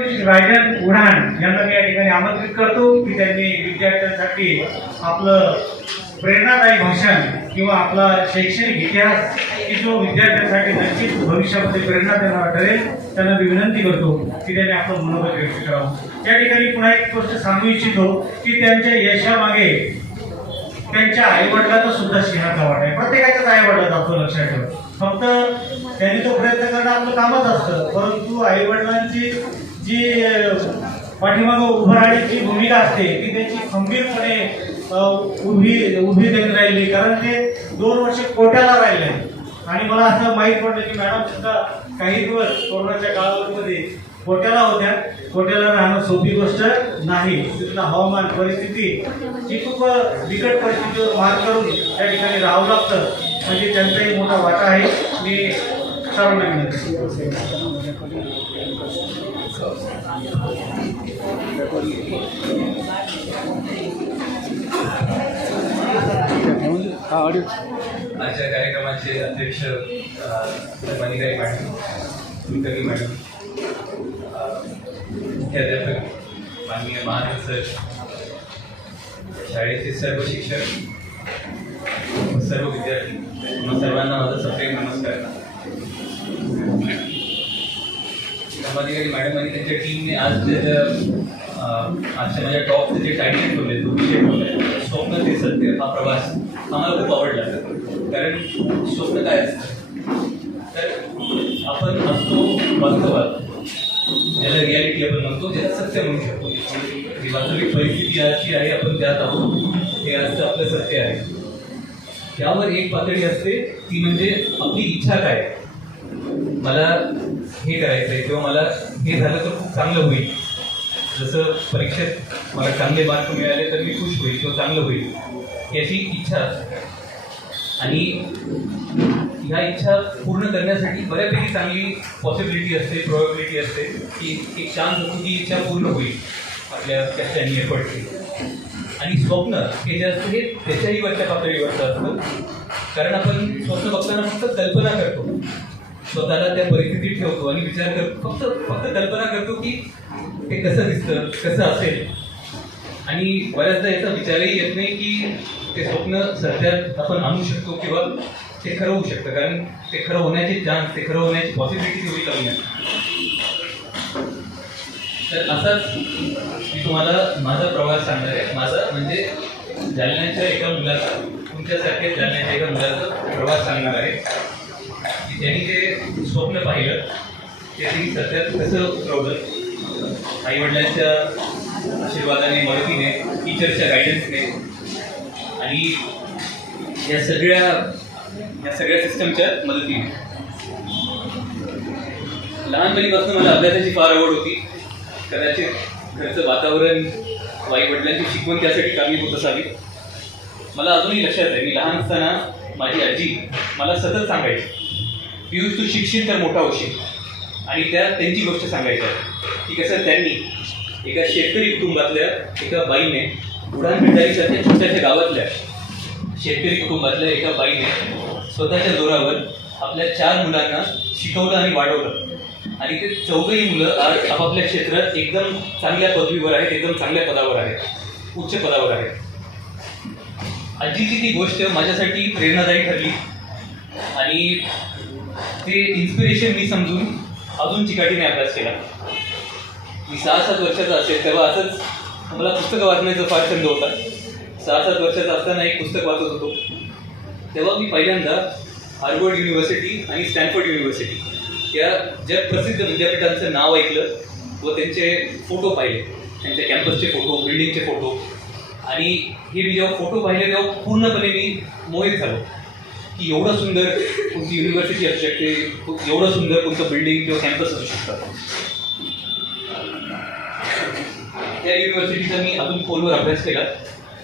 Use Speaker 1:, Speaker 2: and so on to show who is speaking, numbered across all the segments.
Speaker 1: पियुष रायडन उडाण यांना मी या ठिकाणी आमंत्रित करतो की त्यांनी विद्यार्थ्यांसाठी आपलं प्रेरणादायी भाषण किंवा आपला शैक्षणिक इतिहास की जो विद्यार्थ्यांसाठी नक्कीच भविष्यामध्ये प्रेरणा देणारा ठरेल त्यांना मी विनंती करतो की त्यांनी आपलं मनोबल व्यक्त करावं. या ठिकाणी पुन्हा एक गोष्ट सांगू इच्छितो की त्यांच्या यशामागे त्यांच्या आईवडिलांचा सुद्धा सिंहाचा वाटा आहे. प्रत्येकाच्याच आईवडिलाचा असतो लक्षात ठेव. फक्त त्यांनी तो प्रयत्न करणं आपलं कामच असतं परंतु आईवडिलांची जी पाठीमागं उभं राहण्याची भूमिका असते ती त्यांची खंबीरपणे उभी उभी देत राहिली. कारण ते दोन वर्ष कोट्याला राहिले. आणि मला असं माहीत पडलं की मॅडम सुद्धा काही दिवस कोरोनाच्या काळामध्ये कोट्याला होत्या. कोट्याला राहणं सोपी गोष्ट नाही. तिथलं हवामान परिस्थिती ही खूप बिकट परिस्थितीवर मात करून त्या ठिकाणी राहावं लागतं. म्हणजे त्यांचाही मोठा वाटा आहे. मी सर्वांना
Speaker 2: आजच्या कार्यक्रमाचे अध्यक्ष मणिकाई मॅडम कुलकर्णी मॅडम मुख्याध्यापक माननीय महादेव सर शाळेचे सर्व शिक्षक सर्व विद्यार्थी सर्वांना माझा सप्रेम नमस्कार. धर्माधिकारी मॅडम आणि त्यांच्या टीमने आज त्याचं टॉपचे जे टायटल ठेवले दोनशे ठेवले. स्वप्न ते सत्य हा प्रवास आम्हाला मला खूप आवडला. कारण स्वप्न काय असतं? तर आपण असतो वास्तवात ज्याला रियालिटी आपण म्हणतो ज्याला सत्य म्हणू शकतो. ही वास्तविक परिस्थिती अशी आहे आपण त्यात आहोत. हे असतं आपलं सत्य आहे. त्यावर एक पातळी असते ती म्हणजे आपली इच्छा काय? मला हे करायचं आहे किंवा मला हे झालं तर खूप चांगलं होईल. जसं परीक्षेत मला चांगले मार्क मिळाले तर मी खुश होईल किंवा चांगलं होईल याची इच्छा असते. आणि ह्या इच्छा पूर्ण करण्यासाठी बऱ्यापैकी चांगली पॉसिबिलिटी असते प्रॉबिलिटी असते की एक चान्स होतो की इच्छा पूर्ण होईल आपल्या कष्टांनी एफर्टची आणि स्वप्न हे जे असतं हे त्याच्याही वरच्या पातळीवरचं असतं. कारण आपण स्वप्न बघताना फक्त कल्पना करतो. स्वतःला त्या परिस्थितीत ठेवतो आणि विचार करतो. फक्त फक्त कल्पना करतो की ते कसं दिसतं कसं असेल. आणि बऱ्याचदा याचा विचारही येत नाही की ते स्वप्न सध्यात आपण आणू शकतो किंवा ते खरं होऊ शकतं. कारण ते खरं होण्याचे चान्स ते खरं होण्याची पॉसिबिलिटी एवढी कमी आहे. तर असाच मी तुम्हाला माझा प्रवास सांगणार आहे. माझा म्हणजे जालन्याच्या एका मुलाचा तुमच्यासारख्या जालन्याच्या एका मुलाचा प्रवास सांगणार आहे. यांनी त्यांनी जे स्वप्न पाहिलं त्यांनी सत्यात कसं उतरवलं? आईवडिलांच्या आशीर्वादाने मदतीने टीचरच्या गायडन्सने आणि या सगळ्या या सगळ्या सिस्टमच्या मदतीने. लहानपणीपासून मला अभ्यासाची फार आवड होती. कदाचित घरचं वातावरण आई वडिलांची शिकवण त्यासाठी कामी होत असावी. मला अजूनही लक्षात आहे मी लहान असताना माझी आजी मला सतत सांगायची पियुष तू शिकशील तर मोठा होशील आणि त्या त्यांची गोष्ट सांगायच्या की कसं त्यांनी एका शेतकरी कुटुंबातल्या एका बाईने उडान त्या छोट्याशा गावातल्या शेतकरी कुटुंबातल्या एका बाईने स्वतःच्या जोरावर आपल्या चार मुलांना शिकवलं आणि वाढवलं. आणि ते चौघही मुलं आज आपापल्या क्षेत्रात एकदम चांगल्या पदवीवर आहेत एकदम चांगल्या पदावर आहेत उच्च पदावर आहेत. आजीची ती गोष्ट माझ्यासाठी प्रेरणादायी ठरली. आणि ते इन्स्पिरेशन मी समजून अजून चिकाटीने अभ्यास केला. मी सहा सात वर्षाचा असेल तेव्हा असंच मला पुस्तकं वाचण्याचा फार छंद होता. सहा सात वर्षाचा असताना एक पुस्तक वाचत होतो. तेव्हा मी पहिल्यांदा हार्वर्ड युनिव्हर्सिटी आणि स्टॅनफोर्ड युनिव्हर्सिटी या जगप्रसिद्ध विद्यापीठांचं नाव ऐकलं व त्यांचे फोटो पाहिले. त्यांच्या कॅम्पसचे फोटो बिल्डिंगचे फोटो. आणि हे मी जेव्हा फोटो पाहिले तेव्हा पूर्णपणे मी मोहित झालो. की एवढं सुंदर कोणती युनिव्हर्सिटी असू शकते एवढं सुंदर कोणतं बिल्डिंग किंवा कॅम्पस असू शकतात त्या युनिव्हर्सिटीचा मी अजून फोनवर अभ्यास केला.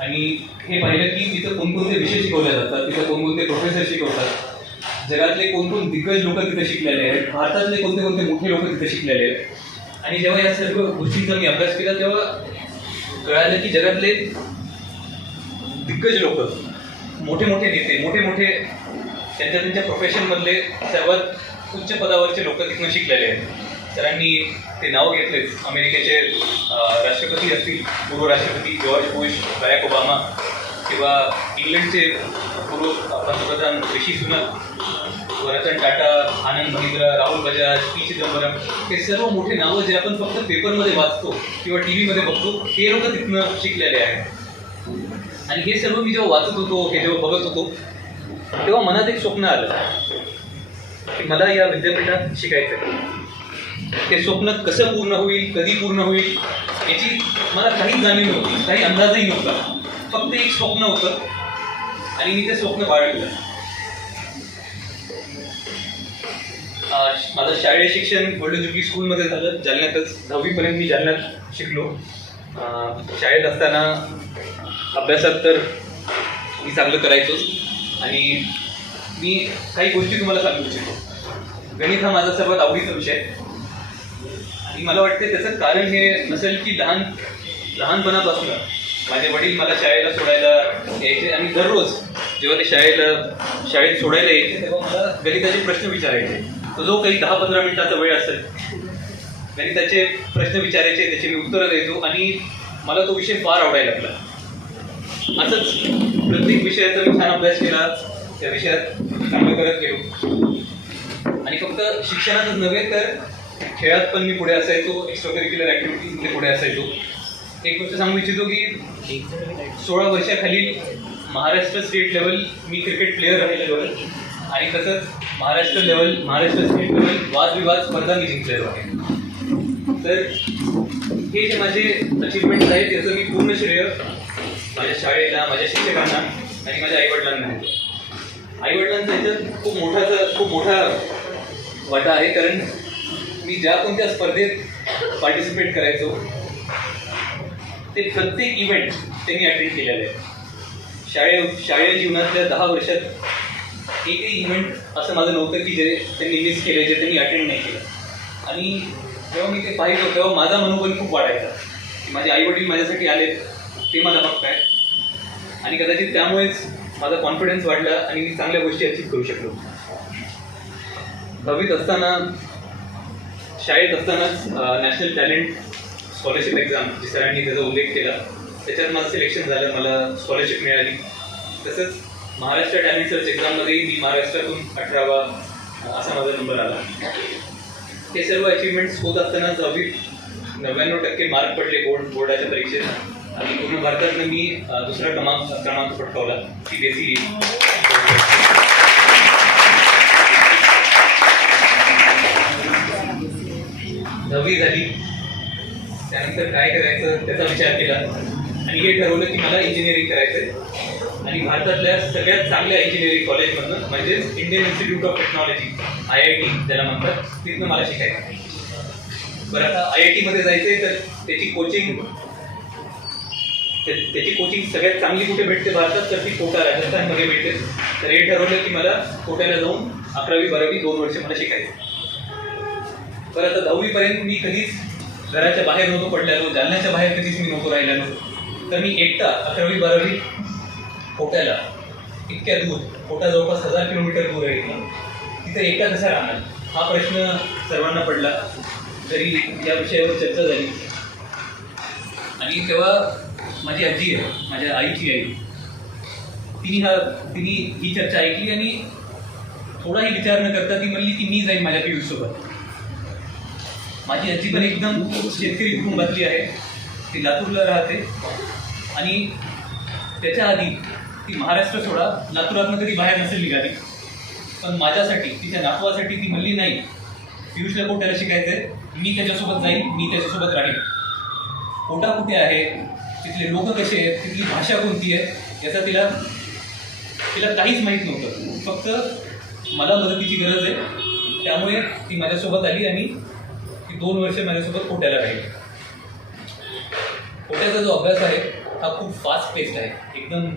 Speaker 2: आणि हे पाहिलं की तिथं कोणकोणते विषय शिकवले जातात तिथं कोणकोणते प्रोफेसर शिकवतात. जगातले कोणकोण दिग्गज लोक तिथे शिकलेले आहेत भारतातले कोणते कोणते मोठे लोक तिथे शिकलेले आहेत. आणि जेव्हा या सर्व गोष्टींचा मी अभ्यास केला तेव्हा कळालं की जगातले दिग्गज लोक मोठे मोठे नेते मोठे मोठे त्यांच्या त्यांच्या प्रोफेशनमधले सर्वात उच्च पदावरचे लोक तिथून शिकलेले आहेत. सरांनी ते नाव घेतलेच अमेरिकेचे राष्ट्रपती असतील पूर्व राष्ट्रपती जॉर्ज बुश बॅक ओबामा किंवा इंग्लंडचे पूर्व पंतप्रधान ऋषी सुनक रतन टाटा आनंद महिंद्रा राहुल बजाज पी चिदंबरम हे सर्व मोठे नावं जे आपण फक्त पेपरमध्ये वाचतो किंवा टी व्हीमध्ये बघतो ते लोक तिथनं शिकलेले आहेत. आणि हे सर्व मी जेव्हा वाचत होतो हे जेव्हा बघत होतो तेव्हा मनात एक स्वप्न आलं की मला या विद्यापीठात शिकायचं ते स्वप्न कसं पूर्ण होईल कधी पूर्ण होईल याची मला काही जाणीव नव्हती काही अंदाजही नव्हता. फक्त एक स्वप्न होतं आणि मी ते स्वप्न बाळगलं. माझं शालेय शिक्षण गोल्डन जुबली स्कूलमध्ये झालं. जालन्यातच दहावीपर्यंत मी जालन्यात शिकलो. शाळेत असताना अभ्यासात तर मी चांगलं करायचोच. आणि मी काही गोष्टी तुम्हाला सांगू इच्छितो. गणित हा माझा सर्वात आवडीचा विषय. आणि मला वाटते त्याचं कारण हे नसेल की लहान लहानपणापासून. माझे वडील मला शाळेला सोडायला यायचे आणि दररोज जेव्हा ते शाळेला शाळेत सोडायला यायचे तेव्हा मला गणिताचे प्रश्न विचारायचे. तो जो काही दहा पंधरा मिनिटाचा वेळ असेल गणिताचे प्रश्न विचारायचे त्याची मी उत्तरं द्यायचो आणि मला तो विषय फार आवडायला लागला. असंच प्रत्येक विषयाचा मी छान अभ्यास केला. त्या विषयात चांगलं करत गेलो. आणि फक्त शिक्षणातच नव्हे तर खेळात पण मी पुढे असायचो. एक्स्ट्रा करिक्युलर ॲक्टिव्हिटीजमध्ये पुढे असायचो. एक गोष्ट सांगू इच्छितो की सोळा वर्षाखाली महाराष्ट्र स्टेट लेवल मी क्रिकेट प्लेअर राहिलेलो आहे. आणि तसंच Maharashtra level Maharashtra state level वादविवाद स्पर्धा मी जिंकलेलो आहे. तर हे जे माझे अचिव्हमेंट्स आहेत त्याचं मी पूर्ण श्रेय माझ्या शाळेला माझ्या शिक्षकांना आणि माझ्या आईवडिलांना. आईवडिलांचा याच्यात खूप मोठा खूप मोठा वाटा आहे कारण मी ज्या कोणत्या स्पर्धेत पार्टिसिपेट करायचो ते प्रत्येक इव्हेंट त्यांनी अटेंड केलेले आहे. शाळे शाळे जीवनातल्या दहा वर्षात एकही इव्हेंट असं माझं नव्हतं की जे त्यांनी मिस केले जे त्यांनी अटेंड नाही केलं. आणि जेव्हा मी ते पाहिलं तेव्हा माझा मनोबल खूप वाढायचा. की माझे आईवडील माझ्यासाठी आले ते मला बघताय आणि कदाचित त्यामुळेच माझा कॉन्फिडन्स वाढला आणि मी चांगल्या गोष्टी अचीव करू शकलो. दहावीत असताना शाळेत असतानाच नॅशनल टॅलेंट स्कॉलरशिप एक्झाम जी सरांनी त्याचा उल्लेख केला त्याच्यात माझं सिलेक्शन झालं मला स्कॉलरशिप मिळाली. तसंच महाराष्ट्र टॅलेंट सर्च एक्झाममध्येही मी महाराष्ट्रातून अठरावा असा माझा नंबर आला. हे सर्व अचिव्हमेंट्स होत असताना दहावीत नव्याण्णव टक्के मार्क पडले बोर्ड बोर्डाच्या परीक्षेत. आणि पूर्ण भारतातनं मी दुसऱ्या दुसरा क्रमांक क्रमांक पटकावला. ती बी एस दहावी झाली. त्यानंतर काय करायचं त्याचा विचार केला. आणि हे ठरवलं की मला इंजिनिअरिंग करायचं आहे आणि भारतातल्या सगळ्यात चांगल्या इंजिनिअरिंग कॉलेजमधनं म्हणजेच Indian Institute of Technology I I T ज्याला म्हणतात तिथनं मला शिकायचं. बरं आता आय आय टीमध्ये जायचं आहे तर त्याची कोचिंग त्याची कोचिंग सगळ्यात चांगली कुठे भेटते भारतात तर ती कोटा राजस्थानमध्ये भेटते. तर हे ठरवलं की मला कोट्याला जाऊन अकरावी बारावी दोन वर्ष मला शिकायचं. तर आता दहावीपर्यंत मी कधीच घराच्या बाहेर नव्हतो पडलेलो जालन्याच्या बाहेर कधीच मी नव्हतो राहिलेलो. तर मी एकटा अकरावी बारावी कोट्याला इतक्या दूर कोटा जवळपास हजार किलोमीटर दूर आहे तिथं एकटा कसा राहणार? हा प्रश्न सर्वांना पडला. जरी या विषयावर चर्चा झाली. आणि तेव्हा माझी आजी आहे माझ्या आईची आई. तिने हा तिने ही चर्चा ऐकली आणि थोडाही विचार न करता ती म्हणली की मी जाईन माझ्या पियुषसोबत माझी आजी पण एकदम शेतकरी कुटुंबातली आहे. ती लातूरला राहते. आणि त्याच्या आधी ती महाराष्ट्र सोडा लातूरातनं कधी बाहेर नसेल निघाली. पण माझ्यासाठी तिच्या नातवासाठी ती म्हणली नाही पियुषला कोट्याला शिकायचं आहे मी त्याच्यासोबत जाईन मी त्याच्यासोबत राहीन. कोटा कुठे आहे? तिथले लोक कसे आहेत तिथली भाषा कोणती आहे याचा तिला तिला काहीच माहीत नव्हतं. फक्त मला मदतीची गरज आहे. त्यामुळे ती माझ्यासोबत आली आणि ती दोन वर्ष माझ्यासोबत कोट्याला राहिली. कोट्याचा जो अभ्यास आहे हा खूप फास्ट पेस्ड आहे. एकदम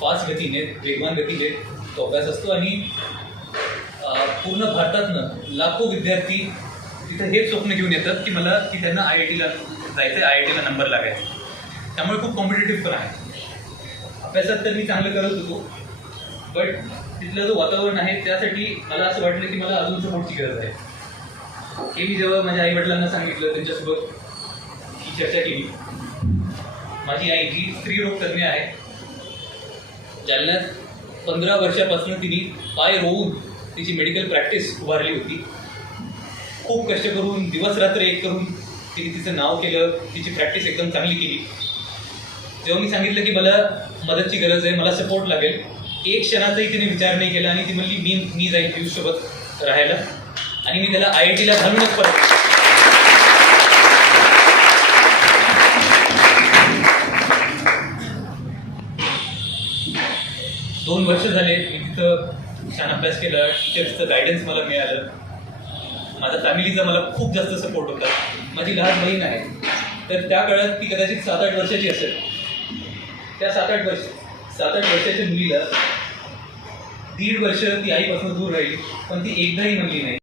Speaker 2: फास्ट गतीने वेगवान गतीने तो अभ्यास असतो आणि पूर्ण भारतातनं लाखो विद्यार्थी तिथं हेच स्वप्न घेऊन येतात की मला की त्यांना आय आय टीला जायचं आय आय टीला नंबर लागायचा त्यामुळे खूप कॉम्पिटेटिव्ह पण आहे. अभ्यासात तर मी चांगलं करत होतो बट तिथलं जो वातावरण आहे त्यासाठी मला असं वाटलं की मला अजून सपोर्टची गरज आहे. हे मी जेव्हा माझ्या आई वडिलांना सांगितलं त्यांच्यासोबत ही चर्चा केली. माझी आई जी स्त्रीरोग तज्ज्ञ आहे जालन्यात पंधरा वर्षापासून तिने पाय रोवून तिची मेडिकल प्रॅक्टिस उभारली होती. खूप कष्ट करून दिवस रात्र एक करून तिने तिचं नाव केलं तिची प्रॅक्टिस एकदम चांगली केली. जेव्हा मी सांगितलं की मला मदतची गरज आहे मला सपोर्ट लागेल एक क्षणाचाही तिने विचार नाही केला आणि ती म्हणली मी मी जाईल पियुषसोबत राहायला. आणि मी त्याला आय आय टीला घालूनच परत दोन वर्ष झाले मी तिथं छान अभ्यास केला टीचर्सचं गायडन्स मला मिळालं. माझ्या फॅमिलीचा मला खूप जास्त सपोर्ट होता. माझी लहान बहीण आहे. तर त्या काळात ती कदाचित सात आठ वर्षाची असेल. त्या सात आठ वर्ष सात आठ वर्षाच्या मुलीला दीड वर्ष ती आईपासून दूर राहिली पण ती एकदाही म्हणली नाही.